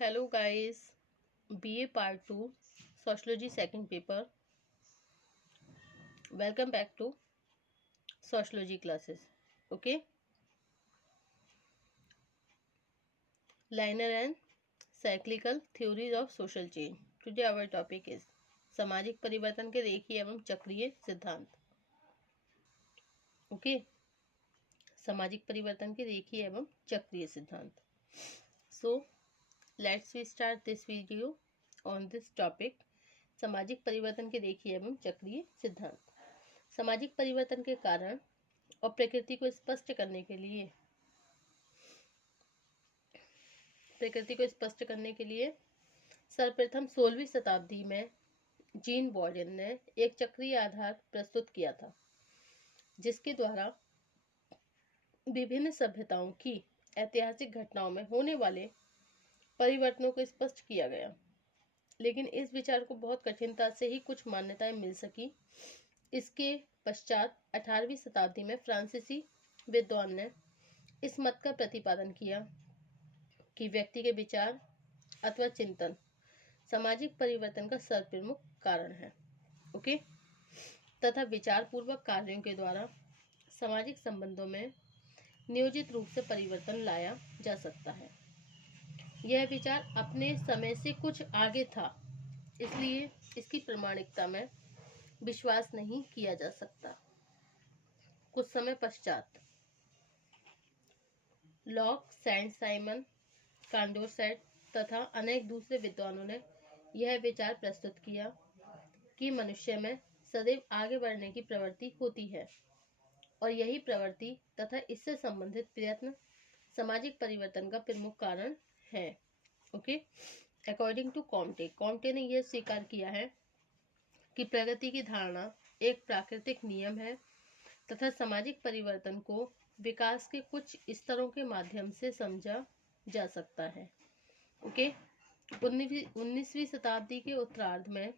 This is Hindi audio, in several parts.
Hello guys, BA Part 2 Sociology second paper. Welcome back to Sociology classes. Okay, Linear and cyclical theories of social change. Today our topic is सामाजिक परिवर्तन के रेखीय एवं चक्रीय सिद्धांत. Okay, सामाजिक परिवर्तन के रेखीय एवं चक्रीय सिद्धांत. So let's we start this video on this topic. सामाजिक परिवर्तन के रेखीय एवं चक्रीय सिद्धांत. सामाजिक परिवर्तन के कारण और प्रकृति को स्पष्ट करने के लिए सर्वप्रथम 16वीं शताब्दी में जीन बॉयडन ने एक चक्रीय आधार प्रस्तुत किया था, जिसके द्वारा विभिन्न सभ्यताओं की ऐतिहासिक घटनाओं में होने वाले परिवर्तनों को स्पष्ट किया गया. लेकिन इस विचार को बहुत कठिनता से ही कुछ मान्यताएं मिल सकी. इसके पश्चात 18वीं शताब्दी में फ्रांसीसी विद्वान ने इस मत का प्रतिपादन किया कि व्यक्ति के विचार अथवा चिंतन सामाजिक परिवर्तन का सर्वप्रमुख कारण है. ओके, तथा विचार पूर्वक कार्यों के द्वारा सामाजिक संबंधों में नियोजित रूप से परिवर्तन लाया जा सकता है. यह विचार अपने समय से कुछ आगे था, इसलिए इसकी प्रामाणिकता में विश्वास नहीं किया जा सकता. कुछ समय पश्चात लॉक, सेंट साइमन, कॉन्डोरसेट तथा अनेक दूसरे विद्वानों ने यह विचार प्रस्तुत किया कि मनुष्य में सदैव आगे बढ़ने की प्रवृत्ति होती है और यही प्रवृत्ति तथा इससे संबंधित प्रयत्न सामाजिक परिवर्तन का प्रमुख कारण है. ओके, अकॉर्डिंग टू कॉम्टे ने यह स्वीकार किया है कि प्रगति की धारणा एक प्राकृतिक नियम है तथा सामाजिक परिवर्तन को विकास के कुछ स्तरों के माध्यम से समझा जा सकता है. ओके, 19वीं शताब्दी के उत्तरार्ध में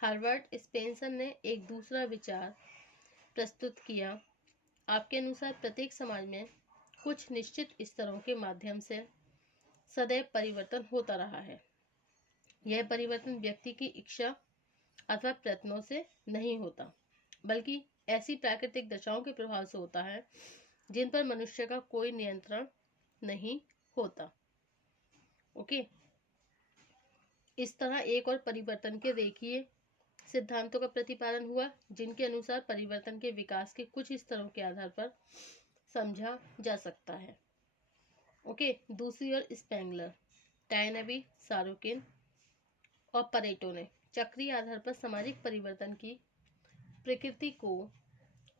हार्वर्ड स्पेंसर ने एक दूसरा विचार प्रस्तुत किया. आपके अनुसार प्रत्येक समाज में कुछ निश्चित स्तरों के माध्यम से सदैव परिवर्तन होता रहा है. यह परिवर्तन व्यक्ति की इच्छा अथवा प्रयत्नों से नहीं होता, बल्कि ऐसी प्राकृतिक दशाओं के प्रभाव से होता है जिन पर मनुष्य का कोई नियंत्रण नहीं होता. ओके, इस तरह एक और परिवर्तन के रेखीय सिद्धांतों का प्रतिपादन हुआ, जिनके अनुसार परिवर्तन के विकास के कुछ स्तरों के आधार पर समझा जा सकता है. ओके, दूसरी ओर स्पेंगलर, टायनबी, सारोकिन और परेटो ने चक्रीय आधार पर सामाजिक परिवर्तन की प्रकृति को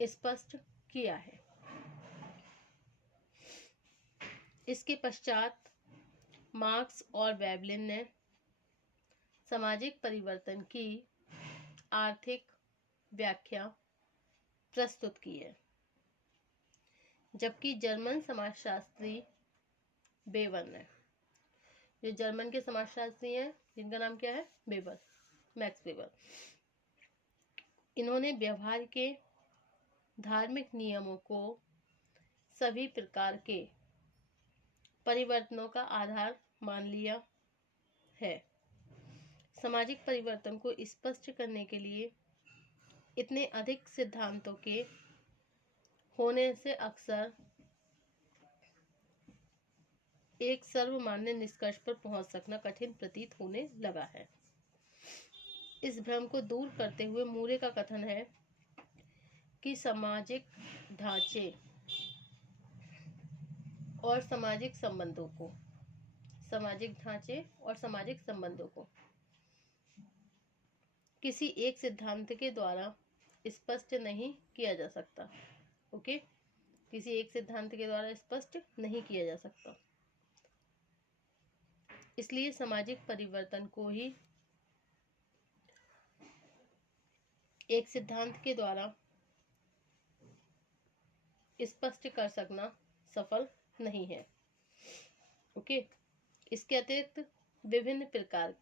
स्पष्ट किया है. इसके पश्चात मार्क्स और वेबलिन ने सामाजिक परिवर्तन की आर्थिक व्याख्या प्रस्तुत की है, जबकि जर्मन समाजशास्त्री बेबर ने, जो जर्मन के समाजशास्त्री हैं जिनका नाम क्या है, बेबर, मैक्स वेबर, इन्होंने व्यवहार के धार्मिक नियमों को सभी प्रकार के परिवर्तनों का आधार मान लिया है. सामाजिक परिवर्तन को स्पष्ट करने के लिए इतने अधिक सिद्धांतों के होने से अक्सर एक सर्वमान्य निष्कर्ष पर पहुंच सकना कठिन प्रतीत होने लगा है. इस भ्रम को दूर करते हुए मूरे का कथन है कि सामाजिक ढांचे और सामाजिक संबंधों को किसी एक सिद्धांत के द्वारा स्पष्ट नहीं किया जा सकता. ओके, किसी एक सिद्धांत के द्वारा स्पष्ट नहीं किया जा सकता. इसलिए सामाजिक परिवर्तन को ही एक सिद्धांत के द्वारा स्पष्ट कर सकना सफल नहीं है. ओके, इसके अतिरिक्त विभिन्न प्रकार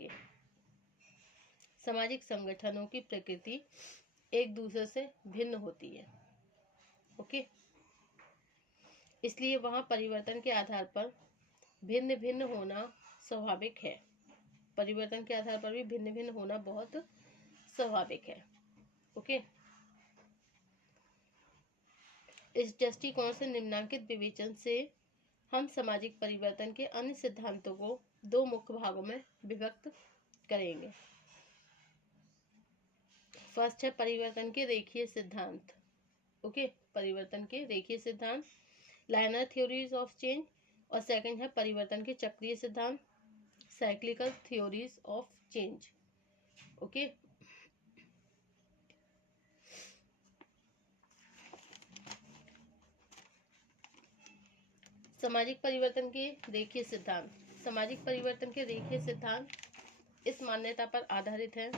के सामाजिक संगठनों की प्रकृति एक दूसरे से भिन्न होती है. ओके, इसलिए वहाँ परिवर्तन के आधार पर भिन्न भिन्न होना स्वाभाविक है। परिवर्तन के आधार पर भी भिन्न भिन्न होना बहुत स्वाभाविक है। ओके, इस दृष्टिकोण से निम्नांकित विवेचन से हम सामाजिक परिवर्तन के अन्य सिद्धांतों को दो मुख्य भागों में विभक्त करेंगे। फर्स्ट है परिवर्तन के रेखीय सिद्धांत। ओके, परिवर्तन के रेखीय सिद्धांत, लाइनर थ्योरीज ऑफ चेंज, और सेकंड है परिवर्तन के चक्रीय सिद्धांत, cyclical theories of change. Okay, सामाजिक परिवर्तन के रेखीय सिद्धांत। सामाजिक परिवर्तन के रेखीय सिद्धांत इस मान्यता पर आधारित है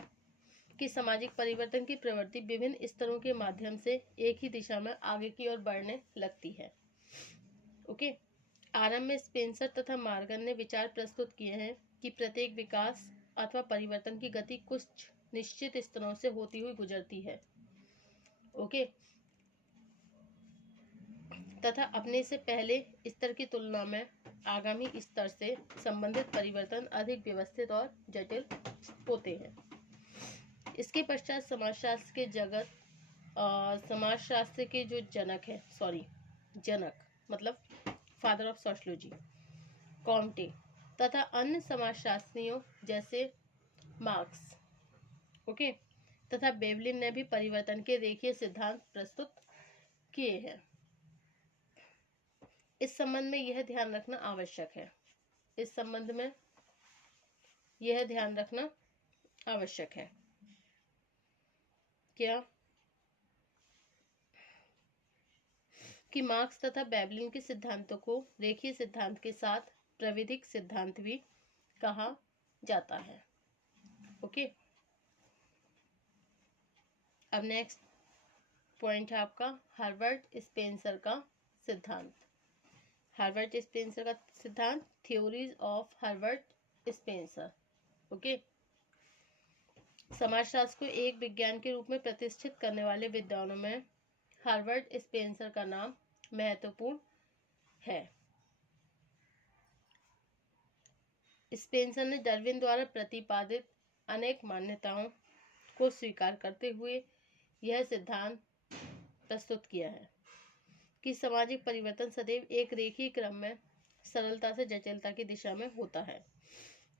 कि सामाजिक परिवर्तन की प्रवृत्ति विभिन्न स्तरों के माध्यम से एक ही दिशा में आगे की ओर बढ़ने लगती है। ओके, आरंभ में स्पेंसर तथा मॉर्गन ने विचार प्रस्तुत किए हैं कि प्रत्येक विकास अथवा परिवर्तन की गति कुछ निश्चित स्तरों से होती हुई गुजरती है। ओके, तथा अपने से पहले स्तर की तुलना में आगामी स्तर से संबंधित परिवर्तन अधिक व्यवस्थित और जटिल होते हैं। इसके पश्चात समाजशास्त्र के जो जनक मतलब फादर ऑफ सोशियोलॉजी, कॉम्टे तथा अन्य समाजशास्त्रियों जैसे मार्क्स, ओके, तथा बेवलिन ने भी परिवर्तन के रेखीय सिद्धांत प्रस्तुत किए हैं। इस संबंध में यह ध्यान रखना आवश्यक है क्या कि मार्क्स तथा बेवलिन के सिद्धांतों को रेखीय सिद्धांत के साथ प्राविधिक सिद्धांत भी कहा जाता है। ओके, अब नेक्स्ट पॉइंट है आपका हर्बर्ट स्पेंसर का सिद्धांत। हर्बर्ट स्पेंसर का सिद्धांत, theories of Herbert Spencer. Okay, समाजशास्त्र को एक विज्ञान के रूप में प्रतिष्ठित करने वाले विद्वानों में हर्बर्ट स्पेंसर का नाम महत्वपूर्ण है। स्पेंसर ने डार्विन द्वारा प्रतिपादित अनेक मान्यताओं को स्वीकार करते हुए यह सिद्धांत प्रस्तुत किया है कि सामाजिक परिवर्तन सदैव एक रेखीय क्रम में सरलता से जटिलता की दिशा में होता है।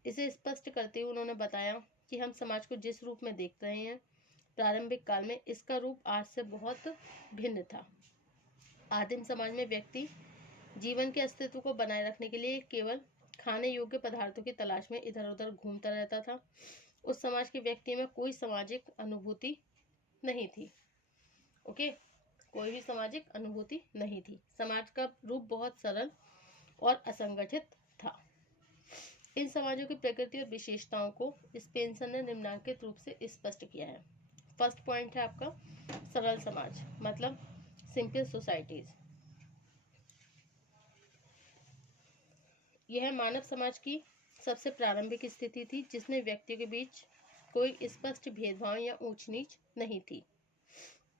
इसे स्पष्ट करते हुए उन्होंने बताया कि हम समाज को जिस रूप में देख रहे हैं, प्रारंभिक काल में इसका रूप आज से बहुत भिन्न था। आदिम समाज में व्यक्ति जीवन के अस्तित्व को बनाए रखने के लिए केवल खाने योग्य पदार्थों की तलाश में इधर उधर घूमता रहता था। उस समाज के व्यक्ति में कोई सामाजिक अनुभूति नहीं थी। ओके, कोई भी सामाजिक अनुभूति नहीं थी। समाज का रूप बहुत सरल और असंगठित था। इन समाजों की प्रकृति और विशेषताओं को स्पेंसर ने निम्नांकित रूप से स्पष्ट किया है। फर्स्ट पॉइंट है आपका सरल समाज, मतलब सिंपल सोसाइटीज। यह मानव समाज की सबसे प्रारंभिक स्थिति थी जिसमें व्यक्तियों के बीच कोई स्पष्ट भेदभाव या ऊंच नीच नहीं थी।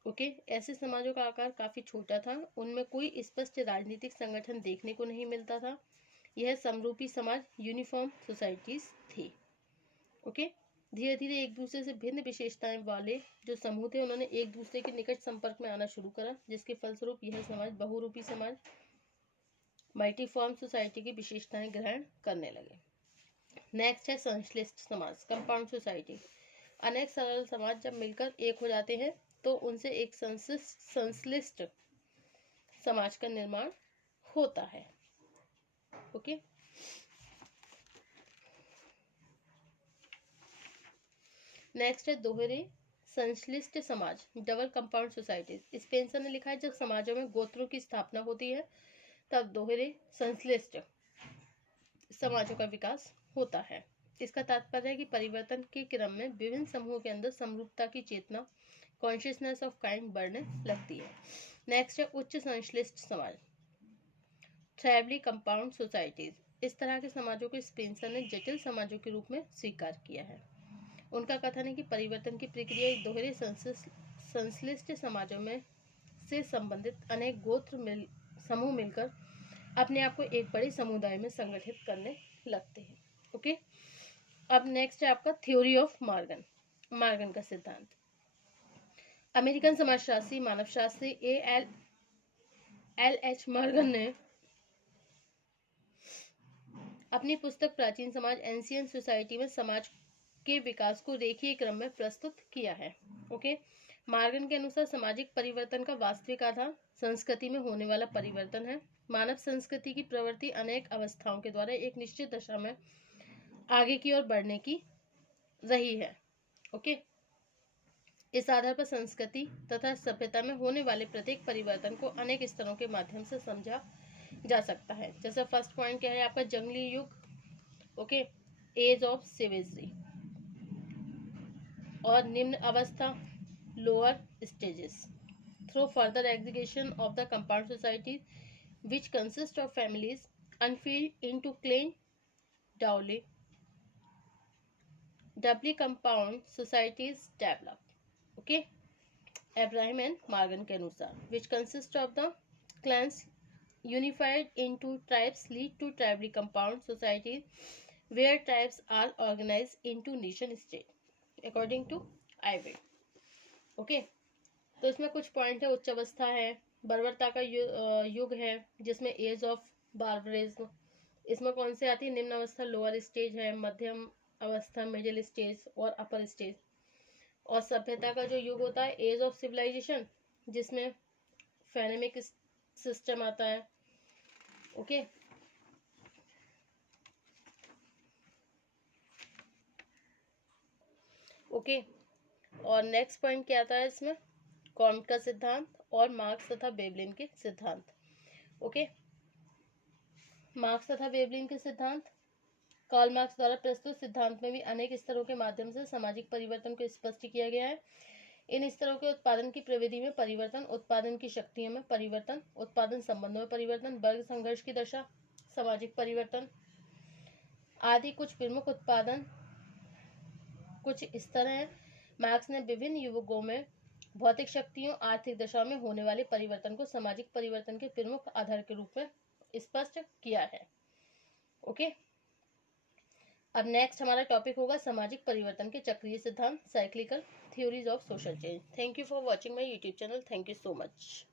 ओके, ऐसे समाजों का आकार काफी छोटा था, उनमें कोई स्पष्ट राजनीतिक संगठन देखने को नहीं मिलता था। यह समरूपी समाज, यूनिफॉर्म सोसाइटीज थी। ओके, धीरे धीरे एक दूसरे से भिन्न विशेषताएं वाले जो समूह थे उन्होंने एक दूसरे के निकट संपर्क में आना शुरू करा, जिसके फलस्वरूप यह समाज बहुरूपी समाज, मल्टीफॉर्म सोसाइटी की विशेषताएं ग्रहण करने लगे। नेक्स्ट है संश्लिष्ट समाज, कंपाउंड सोसाइटी। अनेक सरल समाज जब मिलकर एक हो जाते हैं तो उनसे एक संश्लिष्ट समाज का निर्माण होता है। ओके, नेक्स्ट है दोहरे संश्लिष्ट समाज, डबल कंपाउंड सोसाइटीज। स्पेंसर ने लिखा है जब समाजों में गोत्रों की स्थापना होती है तब दोहरे संश्लिष्ट समाजों का विकास होता है। इसका तात्पर्य है कि परिवर्तन के क्रम में विभिन्न समूहों के अंदर समरूपता की चेतना, कॉन्शियसनेस ऑफ काइंड बढ़ने लगती है। नेक्स्ट है उच्च संश्लिष्ट समाज, ट्राइबली कंपाउंड सोसाइटीज। इस तरह के समाजों को स्पेंसर ने जटिल समाजों के रूप में स्वीकार किया है। उनका कथन है कि परिवर्तन की प्रक्रिया दोहरे संश्लिष्ट समाजों में से संबंधित अनेक गोत्र समूह मिलकर अपने आप को एक बड़े समुदाय में संगठित करने लगते हैं। ओके, अब नेक्स्ट है आपका थ्योरी ऑफ मॉर्गन, मॉर्गन का सिद्धांत। अमेरिकन समाजशास्त्री मानवशास्त्री एल एच मॉर्गन ने अपनी पुस्तक प्राचीन समाज एंशियंट सोसाइटी में समाज के विकास को रेखीय क्रम में प्रस्तुत किया है। ओके, मॉर्गन के अनुसार सामाजिक परिवर्तन का वास्तविक आधार संस्कृति में होने वाला परिवर्तन है। मानव संस्कृति की प्रवृत्ति अनेक अवस्थाओं के द्वारा एक निश्चित दशा में आगे की ओर बढ़ने की रही है। ओके, इस आधार पर संस्कृति तथा सभ्यता में होने वाले प्रत्येक परिवर्तन को अनेक स्तरों के माध्यम से समझा जा सकता है। जैसे फर्स्ट पॉइंट क्या है आपका, जंगली युग, ओके, एज ऑफ सेवेजरी, और निम्न अवस्था, lower stages, through further aggregation of the compound society which consist of families unfilled into clan doubly compound societies develop. Okay, Abraham and Morgan के अनुसार which consist of the clans unified into tribes lead to tribally compound societies where tribes are organized into nation state according to Ivid. Okay, तो इसमें कुछ पॉइंट है, उच्च अवस्था है, बर्बरता का युग है जिसमें एज ऑफ बार्बरिज्म, इसमें कौन से आती है, निम्न अवस्था लोअर स्टेज है, मध्यम अवस्था मिडिल स्टेज और अपर स्टेज, और सभ्यता का जो युग होता है एज ऑफ सिविलाइजेशन जिसमें फेनेमिक सिस्टम आता है। ओके, ओके, और नेक्स्ट पॉइंट क्या आता है इसमें, कॉम्ट का सिद्धांत और मार्क्स तथा वेबलिन के सिद्धांत। ओके, मार्क्स तथा वेबलिन के सिद्धांत, कार्ल मार्क्स द्वारा प्रस्तुत सिद्धांत में भी अनेक स्तरों के माध्यम से सामाजिक परिवर्तन को स्पष्ट किया गया है। इन स्तरों के उत्पादन की प्रविधि में परिवर्तन, उत्पादन की शक्तियों में परिवर्तन, उत्पादन संबंधों में परिवर्तन, वर्ग संघर्ष की दशा, सामाजिक परिवर्तन आदि कुछ प्रमुख उत्पादन कुछ स्तर हैं। मार्क्स ने विभिन्न युगों में भौतिक शक्तियों, आर्थिक दशा में होने वाले परिवर्तन को सामाजिक परिवर्तन के प्रमुख आधार के रूप में स्पष्ट किया है। ओके, अब नेक्स्ट हमारा टॉपिक होगा सामाजिक परिवर्तन के चक्रीय सिद्धांत, cyclical theories of social change. Thank you for watching my YouTube channel. Thank you so much.